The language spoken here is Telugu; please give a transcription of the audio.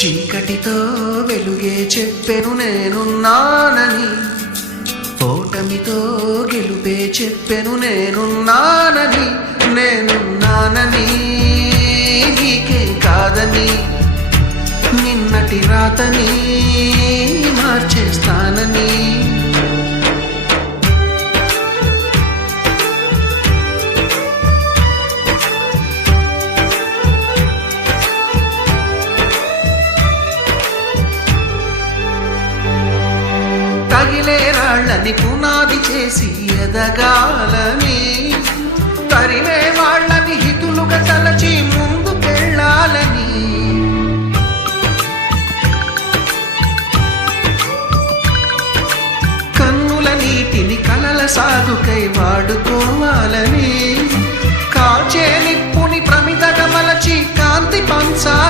చీకటితో వెలుగే చెప్పెను నేనున్నానని, ఓటమితో గెలుపే చెప్పెను నేనున్నానని. నేనున్నానని నీకేం కాదని, నిన్నటి రాతని మార్చేస్తానని. తగిలే రాళ్ళని పునాది చేసి ఎదగాలని, తరిమే వాళ్ళని హితులుగా తలచి ముందుకెళ్ళాలని.